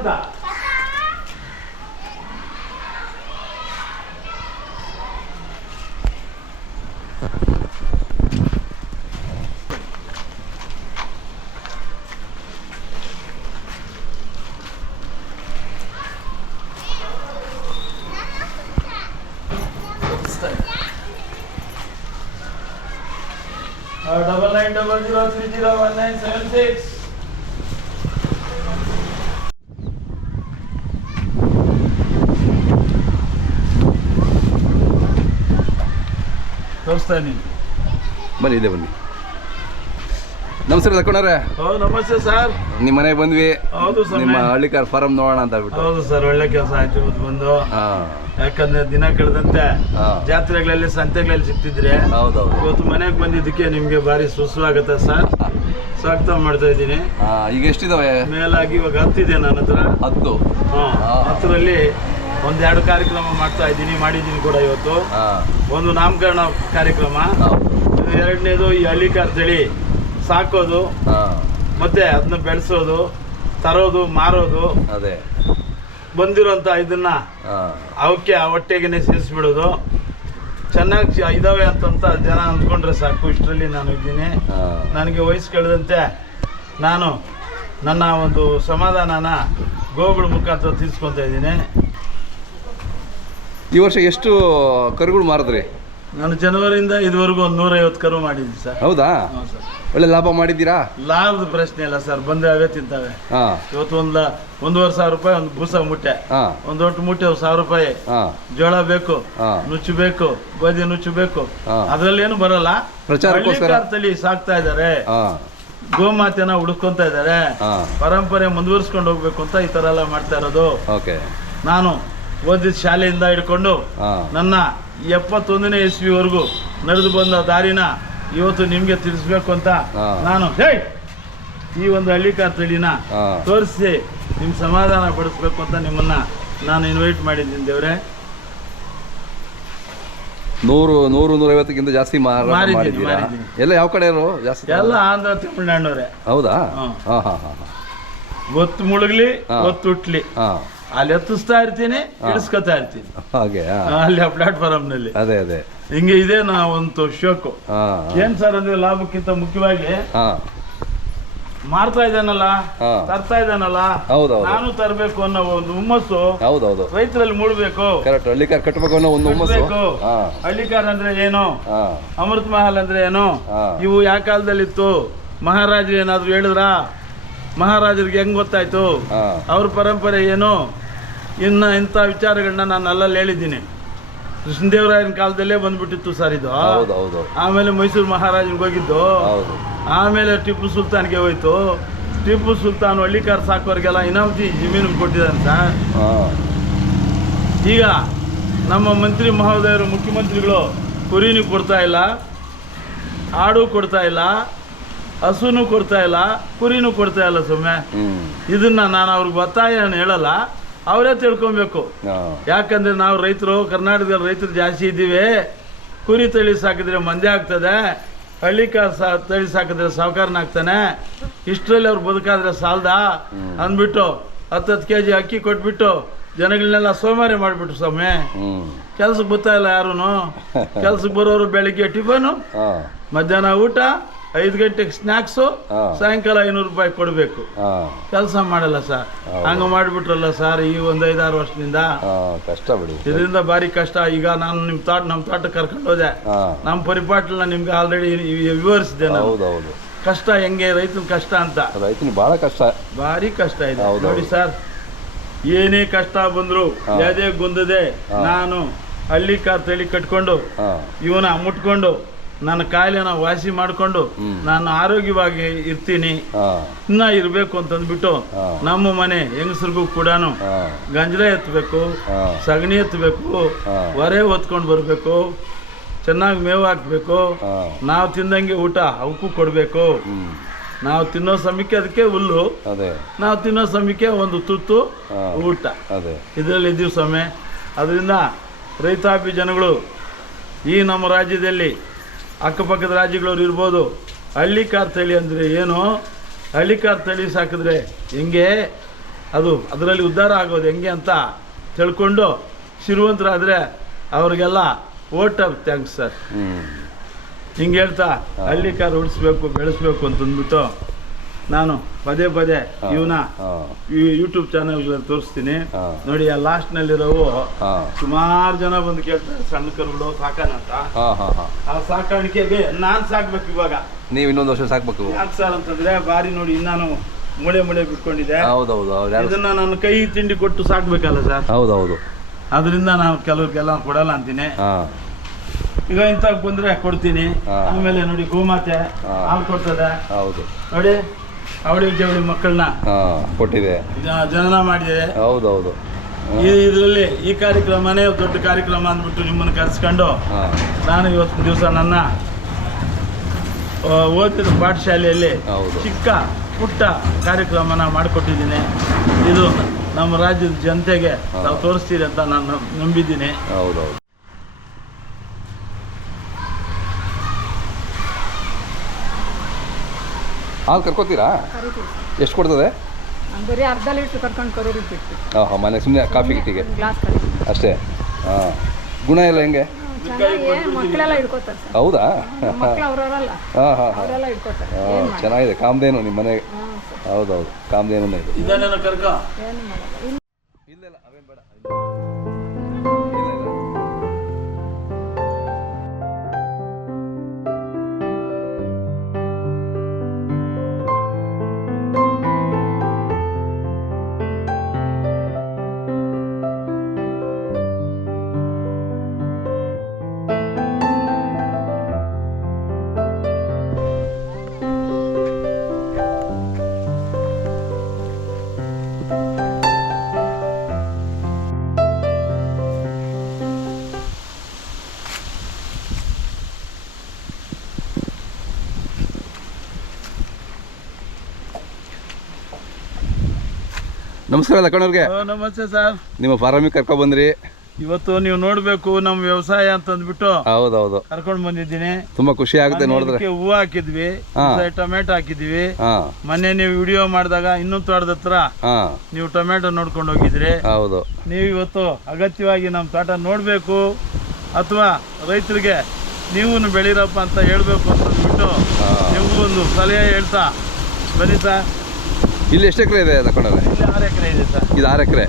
ಅಂತ. Double 900301976. ತೋರಿಸ್ತಾ ಇದ್ದೀನಿ. ಬನ್ನಿ ಇದೆ ಬನ್ನಿ. ನಮಸ್ಕಾರ ತಕೊಂಡ್ರೆ. ಹೌದು ನಮಸ್ತೆ ಸರ್. ನಿಮ್ಮ ಮನೆಗೆ ಬಂದ್ವಿ. ಹೌದು ಸರ್. ನಿಮ್ಮ ಹಳ್ಳಿಕಾರ್ ಫಾರಂ ನೋಡೋಣ ಅಂತ ಹೇಳ್ಬಿಟ್ಟು. ಹೌದು ಸರ್, ಒಳ್ಳೆ ಕೆಲಸ ಆಯ್ತು ಇವತ್ತು ಬಂದು. ಯಾಕಂದ್ರೆ ದಿನ ಕಳೆದಂತೆ ಜಾತ್ರೆಗಳಲ್ಲಿ ಸಂತೆಗಳಲ್ಲಿ ಸಿಗ್ತಿದ್ರೆ ಹೌದೌದು. ಇವತ್ತು ಮನೆಗೆ ಬಂದಿದ್ದಕ್ಕೆ ನಿಮ್ಗೆ ಭಾರಿ ಸುಸ್ವಾಗತ ಸರ್. ಸ್ವಾಗತ ಮಾಡ್ತಾ ಇದ್ದೀನಿ. ಈಗ ಎಷ್ಟಿದಾವೆ? ಮೇಲಾಗಿ ಇವಾಗ 10 ಇದೆ ನನ್ನ ಹತ್ರ. 10. 10ರಲ್ಲಿ ಒಂದೆರಡು ಕಾರ್ಯಕ್ರಮ ಮಾಡಿದ್ದೀನಿ ಕೂಡ ಇವತ್ತು. ಒಂದು ನಾಮಕರಣ ಕಾರ್ಯಕ್ರಮ, ಎರಡನೇದು ಈ ಹಳ್ಳಿಕಾರ್ ತಳಿ ಸಾಕೋದು, ಮತ್ತೆ ಅದನ್ನ ಬೆಳೆಸೋದು, ತರೋದು, ಮಾರೋದು, ಅದೇ ಬಂದಿರೋಂಥ ಇದನ್ನ ಅವಕ್ಕೆ ಹೊಟ್ಟೆಗೆ ಸೇರಿಸ್ಬಿಡೋದು. ಚೆನ್ನಾಗಿ ಇದಾವೆ ಅಂತಂತ ಜನ ಅಂದ್ಕೊಂಡ್ರೆ ಸಾಕು. ಇಷ್ಟರಲ್ಲಿ ನಾನು ಇದ್ದೀನಿ. ನನಗೆ ವಯಸ್ಸು ಕಳೆದಂತೆ ನಾನು ನನ್ನ ಒಂದು ಸಮಾಧಾನನ ಗೋಗಳ ಮುಖಾಂತರ ತೀರಿಸ್ಕೊತಾ ಇದ್ದೀನಿ. ಈ ವರ್ಷ ಎಷ್ಟು ಕರುಗಳು ಮಾರಿದ್ರಿ? ನಾನು ಜನವರಿಯಿಂದ ಇದುವರೆಗೂ ಒಂದು 150 ಕರು ಮಾಡಿದ್ದೀನಿ ಸರ್. ಹೌದಾ? ಸರ್. ಒಳ್ಳೆ ಲಾಭ ಮಾಡಿದ್ದೀರಾ? ಲಾಭದ ಪ್ರಶ್ನೆ ಇಲ್ಲ ಸರ್, ಬಂದ್ರೆ ಅವೇ ತಿಂತಾವೆ. ಇವತ್ತು 1,500 ರೂಪಾಯಿ ಒಂದು ಬೂಸ ಮುಟ್ಟೆ, ಒಂದು ಒಟ್ಟು ಮುಟ್ಟೆ 1,000 ರೂಪಾಯಿ. ಜೋಳ ಬೇಕು, ನುಚ್ಚು ಬೇಕು, ಗೋಧಿ ನುಚ್ಚು ಬೇಕು, ಅದ್ರಲ್ಲೇನು ಬರಲ್ಲ. ಪ್ರಚಾರಕ್ಕೋಸ್ಕರ ತಳಿ ಸಾಕ್ತಾ ಇದಾರೆ, ಗೋಮಾತೆನ ಹುಡುಕೊಂತ ಇದಾರೆ, ಪರಂಪರೆ ಮುಂದುವರ್ಸ್ಕೊಂಡು ಹೋಗ್ಬೇಕು ಅಂತ ಈ ತರ ಎಲ್ಲ ಮಾಡ್ತಾ ಇರೋದು. ನಾನು ಓದಿದ ಶಾಲೆಯಿಂದ ಹಿಡ್ಕೊಂಡು ನನ್ನ 71ನೇ ಇಸ್ವಿವರೆಗೂ ನಡೆದು ಬಂದ ದಾರಿನ ಇವತ್ತು ನಿಮ್ಗೆ ತಿಳಿಸ್ಬೇಕು ಅಂತ ನಾನು ಈ ಒಂದು ಹಳ್ಳಿಕಾರ್ ತಳಿನ ತೋರಿಸಿ ನಿಮ್ ಸಮಾಧಾನ ಪಡಿಸ್ಬೇಕು ಅಂತ ನಿಮ್ಮನ್ನ ನಾನು ಇನ್ವೈಟ್ ಮಾಡಿದ್ದೀನಿ. ದೇವ್ರೆ 100-150ಕ್ಕಿಂತ ಜಾಸ್ತಿ ಮಾಡಿದ್ದೀರಾ? ಎಲ್ಲ ಯಾವ ಕಡೆ ಜಾಸ್ತಿ? ಎಲ್ಲ ಆಂಧ್ರ ತಮಿಳ್ನಾಡವ್ರೆ. ಹೌದಾ? ಒತ್ತು ಮುಳುಗ್ಲಿ ಒತ್ತು ಹುಟ್ಲಿ ಅಲ್ಲಿ ಎತ್ತಿಸ್ತಾ ಇರ್ತೀನಿ, ಇಳಿಸ್ಕೊತಾ ಇರ್ತೀನಿ ಹಾಗೆ ಅಲ್ಲಿ ಪ್ಲಾಟ್ಫಾರ್ಮ್ ನಲ್ಲಿ. ಅದೇ ಅದೇ ಹಿಂಗೆ ಇದೆ ನಾ ಒಂದು ಶೋಕು. ಏನ್ ಸರ್ ಅಂದ್ರೆ ಲಾಭಕ್ಕಿಂತ ಮುಖ್ಯವಾಗಿ ಮಾರ್ತಾ ಇದ್ದಾನಲ್ಲ, ತರ್ತಾ ಇದ್ದಾನಲ್ಲ, ನಾನು ತರಬೇಕು ಅನ್ನೋ ಒಂದು ಹುಮ್ಮಸ್ಸು ರೈತರಲ್ಲಿ ಮೂಡಬೇಕು. ಹಳ್ಳಿಕಾರ್ ಕಟ್ಟಬೇಕು ಅನ್ನೋ ಒಂದು ಹುಮ್ಮಸ್ಸು. ಹಳ್ಳಿಕಾರ್ ಅಂದ್ರೆ ಏನು, ಅಮೃತ ಮಹಲ್ ಅಂದ್ರೆ ಏನು, ಇವು ಯಾವ ಕಾಲದಲ್ಲಿತ್ತು, ಮಹಾರಾಜರು ಏನಾದ್ರು ಹೇಳಿದ್ರ, ಮಹಾರಾಜರಿಗೆ ಹೆಂಗ್ ಗೊತ್ತಾಯ್ತು, ಅವ್ರ ಪರಂಪರೆ ಏನು, ಇಂಥ ವಿಚಾರಗಳನ್ನ ನಾನು ಅಲ್ಲಲ್ಲಿ ಹೇಳಿದ್ದೀನಿ. ಕೃಷ್ಣದೇವರಾಯನ ಕಾಲದಲ್ಲೇ ಬಂದ್ಬಿಟ್ಟಿತ್ತು ಸರ್ ಇದು. ಆಮೇಲೆ ಮೈಸೂರು ಮಹಾರಾಜನ್ಗೆ ಹೋಗಿದ್ದು, ಆಮೇಲೆ ಟಿಪ್ಪು ಸುಲ್ತಾನ್ಗೆ ಹೋಯ್ತು. ಟಿಪ್ಪು ಸುಲ್ತಾನ್ ಹಳ್ಳಿಕಾರ್ ಸಾಕೋರಿಗೆಲ್ಲ ಇನಾಮತಿ ಜಮೀನು ಕೊಟ್ಟಿದ್ದಾನೆ ಸರ್. ಈಗ ನಮ್ಮ ಮಂತ್ರಿ ಮಹೋದಯರು, ಮುಖ್ಯಮಂತ್ರಿಗಳು ಕುರಿನೂ ಕೊಡ್ತಾ ಇಲ್ಲ, ಆಡು ಕೊಡ್ತಾ ಇಲ್ಲ, ಹಸುನು ಕೊಡ್ತಾ ಇಲ್ಲ, ಕುರಿನೂ ಕೊಡ್ತಾ ಇಲ್ಲ. ಸುಮ್ಮನೆ ಇದನ್ನ ನಾನು ಅವ್ರಿಗೆ ಒತ್ತಾಯ ಹೇಳಲ್ಲ, ಅವರೇ ತಿಳ್ಕೊಬೇಕು. ಯಾಕಂದ್ರೆ ನಾವು ರೈತರು, ಕರ್ನಾಟಕದಲ್ಲಿ ರೈತರು ಜಾಸ್ತಿ ಇದ್ದೀವಿ. ಕುರಿ ತಳಿ ಸಾಕಿದ್ರೆ ಮಂದಿ ಆಗ್ತದೆ, ಹಳ್ಳಿಕಾರ್ ತಳಿ ಸಾಕಿದ್ರೆ ಸಾಹುಕಾರನಾಗ್ತಾನೆ, ಇಷ್ಟರಲ್ಲಿ ಅವ್ರು ಬದುಕಾದ್ರೆ ಸಾಲದ ಅಂದ್ಬಿಟ್ಟು 10 kg ಅಕ್ಕಿ ಕೊಟ್ಬಿಟ್ಟು ಜನಗಳನ್ನೆಲ್ಲ ಸೋಮಾರಿ ಮಾಡಿಬಿಟ್ರು. ಸ್ವಾಮಿ ಕೆಲ್ಸಕ್ಕೆ ಬರ್ತಾ ಇಲ್ಲ ಯಾರು. ಕೆಲ್ಸಕ್ಕೆ ಬರೋರು ಬೆಳಿಗ್ಗೆ ಟಿಫನು, ಮಧ್ಯಾಹ್ನ ಊಟ, 5 ಗಂಟೆಗೆ ಸ್ನಾಕ್ಸು, ಸಾಯಂಕಾಲ 500 ರೂಪಾಯಿ ಕೊಡಬೇಕು. ಕೆಲಸ ಮಾಡಲ್ಲ ಸರ್. ಹಂಗ ಮಾಡಿಬಿಟ್ರಲ್ಲ ಸರ್ ಈ ಒಂದು 5-6 ವರ್ಷದಿಂದ. ಕಷ್ಟ ಬಿಡಿ, ಇದರಿಂದ ಭಾರಿ ಕಷ್ಟ. ಈಗ ನಾನು ನಮ್ಮ ತೋಟಕ್ಕೆ ಕರ್ಕೊಂಡು ಹೋದೆ, ನಮ್ಮ ಪರಿಪಾಟ್ಲನ್ನ ನಿಮ್ಗೆ ಆಲ್ರೆಡಿ ವಿವರಿಸಿದೆ ನಾನು. ಕಷ್ಟ ಹೆಂಗೆ ರೈತನ ಕಷ್ಟ ಅಂತ. ರೈತನ ಬಹಳ ಕಷ್ಟ, ಭಾರಿ ಕಷ್ಟ ಇದೆ ನೋಡಿ ಸರ್. ಏನೇ ಕಷ್ಟ ಬಂದ್ರು ಯಾವುದೇ ಗುಂದದೆ ನಾನು ಹಳ್ಳಿಕಾರ್ ತಳಿ ಕಟ್ಕೊಂಡು ಇವನ ಮುಟ್ಕೊಂಡು ನನ್ನ ಕಾಯಿಲೆನ ವಾಸಿ ಮಾಡಿಕೊಂಡು ನಾನು ಆರೋಗ್ಯವಾಗಿ ಇರ್ತೀನಿ, ಇನ್ನ ಇರಬೇಕು ಅಂತಂದ್ಬಿಟ್ಟು ನಮ್ಮ ಮನೆ ಹೆಂಗಸರಿಗೂ ಕೂಡ ಗಂಜಲ ಎತ್ತಬೇಕು, ಸಗಣಿ ಎತ್ತಬೇಕು, ಹೊರೆ ಹೊತ್ಕೊಂಡು ಬರಬೇಕು, ಚೆನ್ನಾಗಿ ಮೇವು ಹಾಕ್ಬೇಕು, ನಾವು ತಿಂದಂಗೆ ಊಟ ಅವಕ್ಕೂ ಕೊಡಬೇಕು. ನಾವು ತಿನ್ನೋ ಸಮಯಕ್ಕೆ ಅದಕ್ಕೆ ಹುಲ್ಲು, ನಾವು ತಿನ್ನೋ ಸಮಯಕ್ಕೆ ಒಂದು ತುತ್ತು ಊಟ, ಇದರಲ್ಲಿ ಇದ್ದೀವಿ ಸಮಯ. ಅದರಿಂದ ರೈತಾಪಿ ಜನಗಳು ಈ ನಮ್ಮ ರಾಜ್ಯದಲ್ಲಿ ಅಕ್ಕಪಕ್ಕದ ರಾಜ್ಯಗಳವ್ರು ಇರ್ಬೋದು, ಹಳ್ಳಿಕಾರ್ ತಳಿ ಅಂದರೆ ಏನು, ಹಳ್ಳಿಕಾರ್ ತಳಿ ಸಾಕಿದ್ರೆ ಹೆಂಗೆ, ಅದರಲ್ಲಿ ಉದ್ಧಾರ ಆಗೋದು ಹೆಂಗೆ ಅಂತ ತಿಳ್ಕೊಂಡು ಶ್ರೀಮಂತರಾದರೆ ಅವ್ರಿಗೆಲ್ಲ ವೋಟ್ ಆಫ್ ಥ್ಯಾಂಕ್ಸ್ ಸರ್. ಹಿಂಗೆ ಹೇಳ್ತಾ ಹಳ್ಳಿ ಕಾರ್ ಉಳಿಸ್ಬೇಕು ಬೆಳೆಸ್ಬೇಕು ಅಂತಂದ್ಬಿಟ್ಟು ನಾನು ಪದೇ ಪದೇ ಇವನ ಯೂಟ್ಯೂಬ್ ಚಾನೆಲ್ಗಳಲ್ಲಿ ತೋರಿಸ್ತೀನಿ ನೋಡಿ. ಆ ಲಾಸ್ಟ್ನಲ್ಲಿರೋವು ಸುಮಾರು ಜನ ಬಂದು ಕೇಳ್ತಾರೆ ಸಣ್ಣ ಕರುಗಳು ಸಾಕಾನಂತ. ಆ ಸಾಕಾಣಿಕೆಗೆ ನಾನು ಸಾಕ್ಬೇಕು ಇವಾಗ. ನೀವು ಇನ್ನೊಂದು ವರ್ಷ ಸಾಕ್ಬೇಕು. ಯಾಕೆ ಸರ್ ಅಂತಂದ್ರೆ ಬಾರಿ ನೋಡಿ ಇನ್ನಾನು ಮುಳೆ ಬಿಟ್ಕೊಂಡಿದೆ. ಹೌದೌದು. ಇದನ್ನ ನಾನು ಕೈ ತಿಂಡಿ ಕೊಟ್ಟು ಸಾಕ್ಬೇಕಲ್ಲ ಸರ್. ಹೌದೌದು. ಅದರಿಂದ ನಾನು ಕೆಲವ್ರಿಗೆಲ್ಲ ಕೊಡಲ್ಲ ಅಂತೀನಿ. ಈಗ ಇಂಥ ಬಂದ್ರೆ ಕೊಡ್ತೀನಿ. ಆಮೇಲೆ ನೋಡಿ ಗೋಮಾತೆ ಹಾಲು ಕೊಡ್ತದೆ. ಹೌದು ನೋಡಿ ಅವಳಿ ಜವಳಿ ಮಕ್ಕಳನ್ನ ಕೊಟ್ಟಿದೆ, ಜನನ ಮಾಡಿದೆ. ಹೌದೌದು. ಇದರಲ್ಲಿ ಈ ಕಾರ್ಯಕ್ರಮನೇ ದೊಡ್ಡ ಕಾರ್ಯಕ್ರಮ ಅಂದ್ಬಿಟ್ಟು ನಿಮ್ಮನ್ನು ಕರೆಸ್ಕೊಂಡು ನಾನು ಇವತ್ತಿನ ದಿವಸ ನನ್ನ ಓದಿದ ಪಾಠಶಾಲೆಯಲ್ಲಿ ಚಿಕ್ಕ ಪುಟ್ಟ ಕಾರ್ಯಕ್ರಮನ ಮಾಡಿಕೊಟ್ಟಿದ್ದೀನಿ. ಇದು ನಮ್ಮ ರಾಜ್ಯದ ಜನತೆಗೆ ನಾವು ತೋರಿಸ್ತೀರಿ ಅಂತ ನಾನು ನಂಬಿದ್ದೀನಿ. ಹೌದೌದು. ಹಾಲು ಕರ್ಕೋತೀರಾ? ಎಷ್ಟು ಕೊಡ್ತದೆ? ಬರೀ ಅರ್ಧ ಲೀಟ್ರ್ ಕರ್ಕೊಂಡು ಕರೋರಿಗೆ ಬಿಟ್ಟು. ಹಾಂ ಮನೆ ಸುಮ್ಮನೆ ಕಾಫಿ ಗಿಟ್ಟಿಗೆ ಗ್ಲಾಸ್ ಅಷ್ಟೇ. ಹಾಂ ಗುಣ ಎಲ್ಲ ಹೆಂಗೆ? ಮಕ್ಕಳೆಲ್ಲ ಹಿಡ್ಕೋತಾರೆ ಸರ್. ಹೌದಾ? ಮಕ್ಕಳು ಅವರವರಲ್ಲ ಅವರೆಲ್ಲ ಹಿಡ್ಕೋತಾರೆ. ಚೆನ್ನಾಗಿದೆ ಕಾಮಧೇನು ನಿಮ್ಮ ಮನೆಗೆ. ಹೌದೌದು ಕಾಮಧೇನು ಇದು. ಇದನ್ನೆಲ್ಲ ಕರ್ಕೊ ಏನು ಮಾಡಲ್ಲ. ಇಲ್ಲ ಅವೇನು ಬೇಡ. ನಮಸ್ಕಾರ ಲಕ್ಕಣ್ಣವ್ರಿಗೆ. ನಮಸ್ತೆ ಸರ್. ನಿಮ್ಮ ಫಾರಮಿಗೆ ಕರ್ಕೊಂಡು ಬಂದ್ರಿ. ಇವತ್ತು ನೀವು ನೋಡ್ಬೇಕು ನಮ್ಮ ವ್ಯವಸಾಯ ಅಂತಂದ್ಬಿಟ್ಟು ಹೌದೌದು ಕರ್ಕೊಂಡು ಬಂದಿದ್ದೀನಿ. ತುಂಬಾ ಖುಷಿ ಆಗುತ್ತೆ ನೋಡಿದ್ರೆ. ಹೂವು ಹಾಕಿದ್ವಿ, ಟೊಮೆಟೊ ಹಾಕಿದ್ವಿ. ಮೊನ್ನೆ ನೀವು ವಿಡಿಯೋ ಮಾಡಿದಾಗ ಇನ್ನೂ ತೋಟದ ಹತ್ರ ನೀವು ಟೊಮೆಟೊ ನೋಡ್ಕೊಂಡು ಹೋಗಿದ್ರಿ. ಹೌದು. ನೀವು ಇವತ್ತು ಅಗತ್ಯವಾಗಿ ನಮ್ಮ ತೋಟ ನೋಡ್ಬೇಕು ಅಥವಾ ರೈತರಿಗೆ ನೀವು ಬೆಳೀರಪ್ಪ ಅಂತ ಹೇಳ್ಬೇಕು ಅಂತಂದ್ಬಿಟ್ಟು ನೀವು ಒಂದು ಸಲಹೆ ಹೇಳ್ತಾ ಬನ್ನಿ ಸರ್. ಇಲ್ಲಿ ಎಷ್ಟು ಎಕರೆ ಇದೆ ಲಕ್ಕಣ್ಣವ್ರೆ? ಇಲ್ಲಿ 6 ಎಕರೆ ಇದೆ ಸರ್. ಇದು 6 ಎಕರೆ.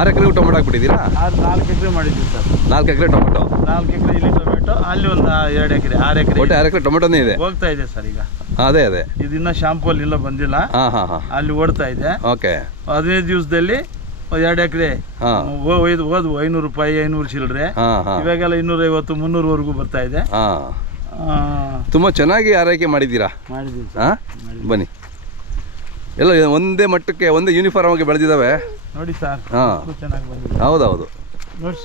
6 ಎಕರೆ ಟೊಮೆಟೊ ಹಾಕ್ಬಿಟ್ಟಿದ್ದೀರಾ? 4 ಎಕರೆ ಮಾಡಿದ್ದೀವಿ ಸರ್. 4 ಎಕರೆ ಟೊಮೆಟೊ. 4 ಎಕರೆ ಇಲ್ಲಿ ಟೊಮೆಟೊ, ಅಲ್ಲಿ ಒಂದು 2 ಎಕರೆ 6 ಎಕರೆ. ಒಟ್ಟು 6 ಎಕರೆ ಟೊಮೆಟೊನೇ ಇದೆ. ಹೋಗ್ತಾ ಇದೆ ಸರ್ ಈಗ. ಅದೇ ಇದನ್ನ ಶಾಂಪೂಲ್ ಇಲ್ಲ ಬಂದಿಲ್ಲ. ಅಲ್ಲಿ ಓಡ್ತಾ ಇದೆ. ಓಕೆ. 15 ದಿವಸದಲ್ಲಿ 2 ಎಕರೆ ಹೋದ್ವು. 500 ರೂಪಾಯಿ 500 ಚಿಲ್ಲರೆ. ಇವಾಗೆಲ್ಲ 250 300 ಬರ್ತಾ ಇದೆ. ತುಂಬಾ ಚೆನ್ನಾಗಿ ಆರೈಕೆ ಮಾಡಿದ್ದೀರಾ. ಮಾಡಿದ್ದೀವಿ ಸರ್. ಬನ್ನಿ. ಎಲ್ಲ ಒಂದೇ ಮಟ್ಟಕ್ಕೆ ಒಂದೇ ಯೂನಿಫಾರ್ಮ್ ಆಗಿ ಬೆಳೆದಿದ್ದಾವೆ ನೋಡಿ ಸರ್. ಚೆನ್ನಾಗಿ ಬಂದಿದೆ. ಹೌದೌದು ನೋಡಿ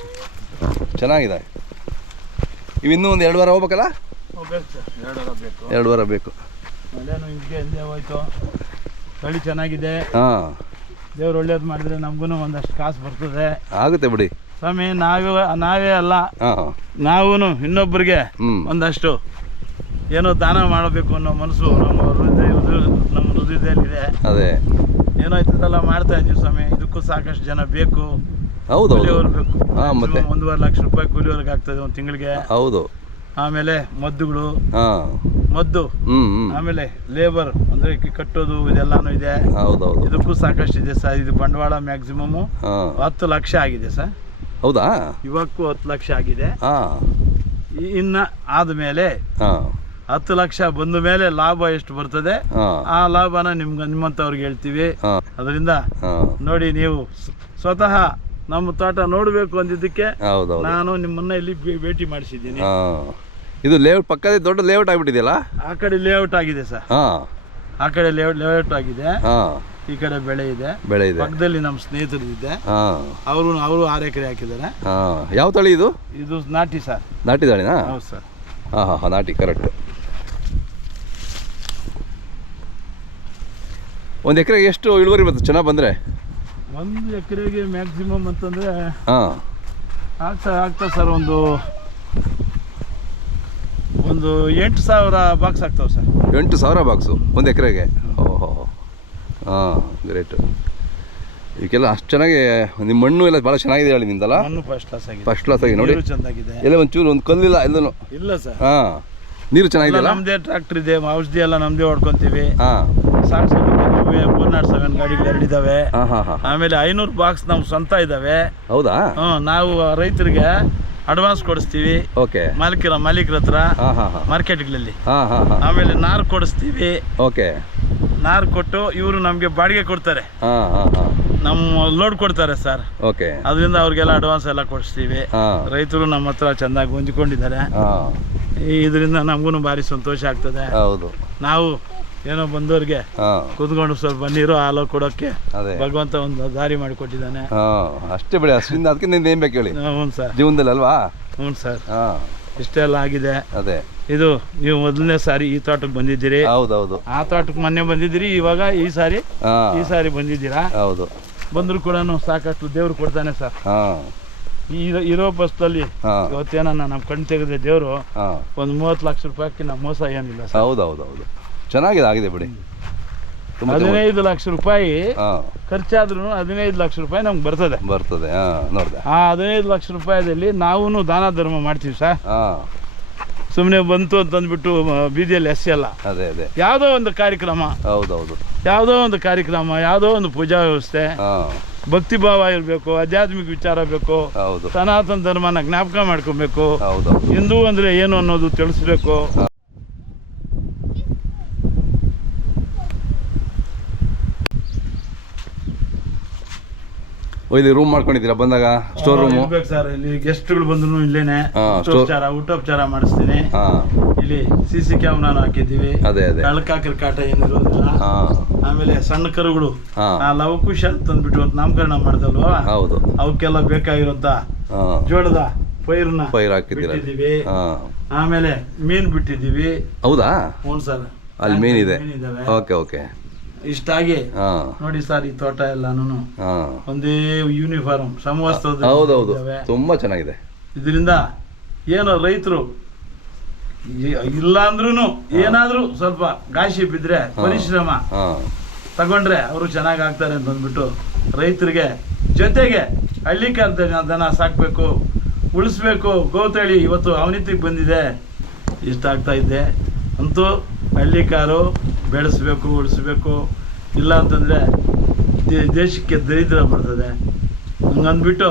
ಚೆನ್ನಾಗಿದೆ. ಇವು ಇನ್ನೂ ಒಂದು 2 ವಾರ ಹೋಗ್ಬೇಕಲ್ಲ? ಬೇಕು ಸರ್. 2 ವಾರ ಬೇಕು. 2 ವಾರ ಬೇಕು. ಮಳೆನೂ ಹಿಂದೆ ಹೋಯ್ತು. ತಳಿ ಚೆನ್ನಾಗಿದೆ. ದೇವ್ರು ಒಳ್ಳೇದು ಮಾಡಿದ್ರೆ ನಮಗೂ ಒಂದಷ್ಟು ಕಾಸು ಬರ್ತದೆ. ಆಗುತ್ತೆ ಬಿಡಿ ಸ್ವಾಮಿ. ನಾವೇ ಅಲ್ಲ, ನಾವು ಇನ್ನೊಬ್ಬರಿಗೆ ಒಂದಷ್ಟು ಏನೋ ದಾನ ಮಾಡಬೇಕು ಅನ್ನೋ ಮನಸ್ಸು ನಮ್ಮ ಹೃದಯದಲ್ಲಿದೆ. ಅದೇ ಏನೋ ಇದೆಲ್ಲ ಮಾಡ್ತಾ ಇದ್ದೀವಿ ಸ್ವಾಮಿ. ಇದಕ್ಕೂ ಸಾಕಷ್ಟು ಜನ ಬೇಕು. ಹೌದು ಕೂಲಿಯವರು ಬೇಕು. ಮತ್ತೆ 1.5 ಲಕ್ಷ ರೂಪಾಯಿ ಕೂಲಿಯವ್ರಿಗೆ ಆಗ್ತದೆ ಒಂದು ತಿಂಗಳಿಗೆ. ಹೌದು. ಆಮೇಲೆ ಮದ್ದುಗಳು, ಮದ್ದು, ಆಮೇಲೆ ಲೇಬರ್ ಅಂದ್ರೆ ಕಟ್ಟೋದು ಇದೆಲ್ಲಾನು ಇದೆ. ಹೌದೌದು. ಇದಕ್ಕೂ ಸಾಕಷ್ಟು ಇದೆ ಸರ್. ಇದು ಬಂಡವಾಳ ಮ್ಯಾಕ್ಸಿಮಮ್ 10 ಲಕ್ಷ ಆಗಿದೆ ಸರ್. ಹೌದಾ? ಇವಕ್ಕೂ 10 ಲಕ್ಷ ಆಗಿದೆ. ಇನ್ನ ಆದ್ಮೇಲೆ 10 ಲಕ್ಷ ಬಂದ ಮೇಲೆ ಲಾಭ ಎಷ್ಟು ಬರ್ತದೆ ಆ ಲಾಭನ ನಿಮ್ಮಂತವ್ರಿಗೆ ಹೇಳ್ತೀವಿ. ಅದರಿಂದ ನೋಡಿ, ನೀವು ಸ್ವತಃ ನಮ್ಮ ತೋಟ ನೋಡ್ಬೇಕು ಅಂದಿದ್ದಕ್ಕೆ ನಾನು ನಿಮ್ಮನ್ನ ಇಲ್ಲಿ ಭೇಟಿ ಮಾಡಿಸಿದ್ದೀನಿ. ಇದು ಲೇಔಟ್ ಪಕ್ಕದ ದೊಡ್ಡ ಲೇಔಟ್ ಆಗ್ಬಿಟ್ಟಿದೆಯಲ್ಲ? ಆ ಕಡೆ ಲೇಔಟ್ ಆಗಿದೆ ಸರ್. ಆ ಕಡೆ ಲೇಔಟ್ ಆಗಿದೆ. ಈ ಕಡೆ ಬೆಳೆ ಇದೆ. ಪಕ್ಕದಲ್ಲಿ ನಮ್ಮ ಸ್ನೇಹಿತರು ಇದೆ. ಅವರು 6 ಎಕರೆ ಹಾಕಿದ್ದಾರೆ. ಯಾವ ತಳಿ ಇದು? ಇದು ನಾಟಿ ಸರ್. ನಾಟಿ ತಳಿನಾ? ಹೌದು ಸರ್. ನಾಟಿ ಕರೆಕ್ಟ್. 1 ಎಕರೆಗೆ ಎಷ್ಟು ಇಳುವರಿ ಬರ್ತದೆ ಚೆನ್ನಾಗಿ ಬಂದರೆ? 1 ಎಕರೆಗೆ ಮ್ಯಾಕ್ಸಿಮಮ್ ಅಂತಂದರೆ ಆಗ್ತದೆ ಸರ್. ಒಂದು 8,000 ಬಾಕ್ಸ್ ಆಗ್ತಾವೆ ಸರ್. 8,000 ಬಾಕ್ಸು 1 ಎಕರೆಗೆ? ಓಹೋ ಗ್ರೇಟ್. ಇದಕ್ಕೆಲ್ಲ ಅಷ್ಟು ಚೆನ್ನಾಗಿ ನಿಮ್ಮ ಮಣ್ಣು ಎಲ್ಲ ಭಾಳ ಚೆನ್ನಾಗಿದೆ ಹೇಳಿ ನಿಂದಲ್ಲ. ಮಣ್ಣು ಫಸ್ಟ್ ಕ್ಲಾಸ್ ಆಗಿದೆ, ಫಸ್ಟ್ ಕ್ಲಾಸ್ ಆಗಿ ನೋಡಿ. ನೀರು ಚಂದಾಗಿದೆ, ಎಲ್ಲ ಒಂಚೂರು ಒಂದು ಕಲ್ಲಿಲ್ಲ ಎಲ್ಲೂ. ಇಲ್ಲ ಸರ್. ಹಾಂ, ನೀರು ಚೆನ್ನಾಗಿದೆ. ನಮ್ದೇ ಟ್ರಾಕ್ಟರ್ ಇದೆ, ಔಷಧಿ ಎಲ್ಲ ನಮ್ದೇ ಹೊಡ್ಕೊಂತೀವಿ. ಹಾಂ, ಸಾಕು 407 ಗಾಡಿಗಳು 2 ಇದಾವೆ. ಹಾಂ ಹಾಂ ಹಾಂ. ಆಮೇಲೆ 500 ಬಾಕ್ಸ್ ನಮ್ಮ ಸ್ವಂತ ಇದಾವೆ. ಹೌದಾ? ನಾವು ರೈತರಿಗೆ ಅಡ್ವಾನ್ಸ್ ಕೊಡಿಸ್ತೀವಿ. ಓಕೆ. ಮಾಲೀಕರ ಹತ್ರ ಹಾಂ ಹಾಂ ಹಾಂ. ಮಾರ್ಕೆಟ್ಗಳಲ್ಲಿ. ಹಾಂ ಹಾಂ ಹಾಂ. ಆಮೇಲೆ ನಾರು ಕೊಡಿಸ್ತೀವಿ. ಓಕೆ. ನಾರು ಕೊಟ್ಟು ಇವರು ನಮಗೆ ಬಾಡಿಗೆ ಕೊಡ್ತಾರೆ. ಹಾಂ ಹಾಂ ಹಾಂ. ನಮ್ಮ ಲೋಡ್ ಕೊಡ್ತಾರೆ ಸರ್. ಓಕೆ. ಅದರಿಂದ ಅವ್ರಿಗೆಲ್ಲ ಅಡ್ವಾನ್ಸ್ ಎಲ್ಲ ಕೊಡಿಸ್ತೀವಿ. ರೈತರು ನಮ್ಮ ಹತ್ರ ಚೆಂದಾಗಿ ಹೊಂದಿಕೊಂಡಿದ್ದಾರೆ. ಇದರಿಂದ ನಮಗೂ ಭಾರಿ ಸಂತೋಷ ಆಗ್ತದೆ. ಹೌದು. ನಾವು ಏನೋ ಬಂದವ್ರಿಗೆ ಕುತ್ಕೊಂಡು ಸ್ವಲ್ಪ ನೀರು ಹಾಲು ಕೊಡೋಕ್ಕೆ ಅದೇ ಭಗವಂತ ಒಂದು ದಾರಿ ಮಾಡಿಕೊಟ್ಟಿದ್ದಾನೆ. ಅಷ್ಟೇ ಬಿಡಿ, ಅಷ್ಟರಿಂದ ಅದಕ್ಕೆ ನಿಂದ ಏನ್ ಬೇಕು ಹೇಳಿ. ಹ್ಞೂ ಸರ್, ಜೀವನದಲ್ಲಿ ಅಲ್ವಾ. ಹ್ಞೂ ಸರ್, ಇಷ್ಟೆಲ್ಲ ಆಗಿದೆ. ಅದೇ ಇದು ನೀವು ಮೊದಲನೇ ಸಾರಿ ಈ ತೋಟಕ್ಕೆ ಬಂದಿದ್ದೀರಿ. ಹೌದೌದು. ಆ ತೋಟಕ್ಕೆ ಮೊನ್ನೆ ಬಂದಿದ್ದೀರಿ, ಇವಾಗ ಈ ಸಾರಿ ಬಂದಿದ್ದೀರಾ. ಹೌದು. ಬಂದ್ರು ಕೂಡ ಸಾಕಷ್ಟು ದೇವ್ರು ಕೊಡ್ತಾನೆ ಸರ್. ಇರೋ ಬಸ್ದಲ್ಲಿ ಇವತ್ತೇನ ನಮ್ಮ ಕಣ್ ತೆಗೆದ್ರೆ ದೇವರು ಒಂದು 30 ಲಕ್ಷ ರೂಪಾಯಿಗೆ ನಮ್ಮ ಮೋಸ ಏನಿಲ್ಲ ಸರ್. ಹೌದೌದೌದು, ಚೆನ್ನಾಗಿದೆ, ಆಗಿದೆ ಬಿಡಿ. 15 ಲಕ್ಷ ರೂಪಾಯಿ ಖರ್ಚಾದ್ರೂ 15 ಲಕ್ಷ ರೂಪಾಯಿ ನಮ್ಗೆ ಬರ್ತದೆ. ನೋಡಿದೆ. ಆ 15 ಲಕ್ಷ ರೂಪಾಯಿದಲ್ಲಿ ನಾವು ದಾನ ಧರ್ಮ ಮಾಡ್ತೀವಿ ಸರ್. ಸುಮ್ಮನೆ ಬಂತು ಅಂತಂದ್ಬಿಟ್ಟು ಬೀದಿಯಲ್ಲಿ ಎಸೆಯಲ್ಲ. ಅದೇ ಅದೇ, ಯಾವುದೋ ಒಂದು ಕಾರ್ಯಕ್ರಮ, ಹೌದೌದು, ಯಾವುದೋ ಒಂದು ಪೂಜಾ ವ್ಯವಸ್ಥೆ, ಭಕ್ತಿ ಭಾವ ಇರಬೇಕು, ಆಧ್ಯಾತ್ಮಿಕ ವಿಚಾರ ಬೇಕು, ಸನಾತನ ಧರ್ಮನ ಜ್ಞಾಪಕ ಮಾಡ್ಕೊಬೇಕು, ಹಿಂದೂ ಅಂದ್ರೆ ಏನು ಅನ್ನೋದು ತಿಳಿಸ್ಬೇಕು. ಇಲ್ಲಿ ರೂಮ್ ಮಾಡ್ಕೊಂಡಿದ್ದೀರಾ ಬಂದಾಗ? Store room sir. ಇಲ್ಲಿ ಗೆಸ್ಟ್ಗಳು ಬಂದ್ರು ಇಲ್ಲೇನೆ ಊಟೋಪಚಾರ ಮಾಡಿಸ್ತೀನಿ. ಇಲ್ಲಿ CC ಕ್ಯಾಮ್ರಾನು ಹಾಕಿದ್ದೀವಿ. ಕಳ್ಳಕಾಕರ ಕಾಟ ಏನಿರೋದಿಲ್ಲ. ಆಮೇಲೆ ಸಣ್ಣ ಕರುಗಳು ಲವಕುಶ ಅಂತಂದ್ಬಿಟ್ಟು ನಾಮಕರಣ ಮಾಡ್ದಲ್ವಾ, ಅವಕ್ಕೆಲ್ಲ ಬೇಕಾಗಿರೋಂತ ಜೋಳದ ಪೈರು ಹಾಕಿದ್ದೀವಿ. ಆಮೇಲೆ ಮೀನ್ ಬಿಟ್ಟಿದ್ದೀವಿ. ಹೌದಾ? ಹ್ಞೂ ಸರ್, ಅಲ್ಲಿ ಮೀನಿದೆ. Okay okay. ಇಷ್ಟಾಗಿ ನೋಡಿ ಸರ್, ಈ ತೋಟ ಎಲ್ಲಾನು ಒಂದೇ ಯೂನಿಫಾರ್ಮ್ ಸಮವಸ್ತ್ರದ. ಹೌದೌದು, ತುಂಬಾ ಚೆನ್ನಾಗಿದೆ. ಇದರಿಂದ ಏನೋ ರೈತರು ಇಲ್ಲ ಅಂದ್ರೂ ಏನಾದ್ರೂ ಸ್ವಲ್ಪ ಗಾಶಿ ಬಿದ್ರೆ ಪರಿಶ್ರಮ ತಗೊಂಡ್ರೆ ಅವರು ಚೆನ್ನಾಗಿ ಆಗ್ತಾರೆ ಅಂತ ಅಂದ್ಬಿಟ್ಟು ರೈತರಿಗೆ ಜೊತೆಗೆ ಹಳ್ಳಿಕಾರ ದನ ಸಾಕ್ಬೇಕು, ಉಳಿಸ್ಬೇಕು. ಗೋತಳಿ ಇವತ್ತು ಅವನತಿಗೆ ಬಂದಿದೆ, ಇಷ್ಟ ಆಗ್ತಾ ಇದ್ದೆ. ಅಂತೂ ಹಳ್ಳಿಕಾರು ಬೆಳೆಸ್ಬೇಕು, ಉಳಿಸ್ಬೇಕು. ಇಲ್ಲ ಅಂತಂದರೆ ದೇಶಕ್ಕೆ ದರಿದ್ರ ಬರ್ತದೆ. ಹಂಗಂದ್ಬಿಟ್ಟು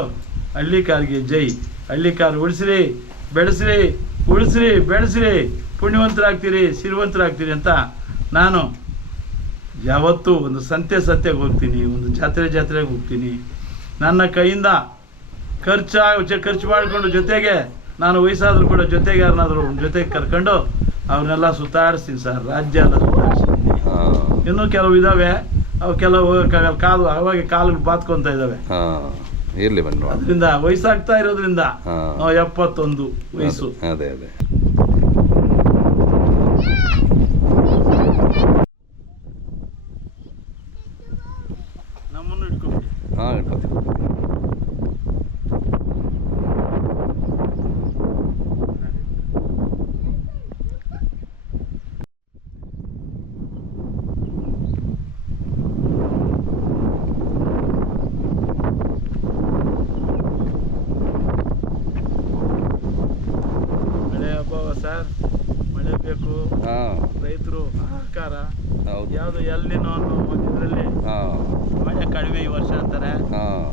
ಹಳ್ಳಿಕಾರಿಗೆ ಜೈ. ಹಳ್ಳಿಕಾರು ಉಳಿಸ್ರಿ, ಬೆಳೆಸ್ರಿ, ಉಳಿಸ್ರಿ, ಬೆಳೆಸ್ರಿ, ಪುಣ್ಯವಂತರಾಗ್ತೀರಿ, ಸಿರಿವಂತರಾಗ್ತೀರಿ ಅಂತ ನಾನು ಯಾವತ್ತೂ ಒಂದು ಸತ್ಯಗೆ ಹೋಗ್ತೀನಿ, ಒಂದು ಜಾತ್ರೆಗೆ ಹೋಗ್ತೀನಿ. ನನ್ನ ಕೈಯಿಂದ ಖರ್ಚು ಮಾಡಿಕೊಂಡು ಜೊತೆಗೆ ನಾನು ವಯಸ್ಸಾದರೂ ಕೂಡ ಜೊತೆಗೆ ಯಾರನ್ನಾದರೂ ಜೊತೆಗೆ ಕರ್ಕೊಂಡು ಅವ್ರನ್ನೆಲ್ಲ ಸುತ್ತಾಡಿಸ್ತೀನಿ ಸರ್. ರಾಜ್ಯ ಎಲ್ಲ ಸುತ್ತಾಡಿಸ್ತೀನಿ. ಇನ್ನೂ ಕೆಲವು ಇದಾವೆ, ಅವು ಕೆಲವು ಕಾಲು ಅವಾಗ ಕಾಲು ಬಾತ್ಕೊಂತ ಇದಾವೆ. ಇರ್ಲಿ ಬನ್ನಿ. ಅದರಿಂದ ವಯಸ್ಸಾಗ್ತಾ ಇರೋದ್ರಿಂದ 71 ವಯಸ್ಸು. ಅದೇ ಅದೇ. ನಮ್ಮನ್ನು ಇಟ್ಕೊಂಡ್ಬಿಡಿ. ಇಟ್ಕೊತೀವಿ. ಸರ್, ಮಳೆ ಬೇಕು, ರೈತರು ಆಹಾರ, ಯಾವುದು ಎಲ್ಲಿನೋ ಅನ್ನೋ ಒಂದು ಇದರಲ್ಲಿ ಮಳೆ ಕಡಿಮೆ ಈ ವರ್ಷ ಅಂತಾರೆ.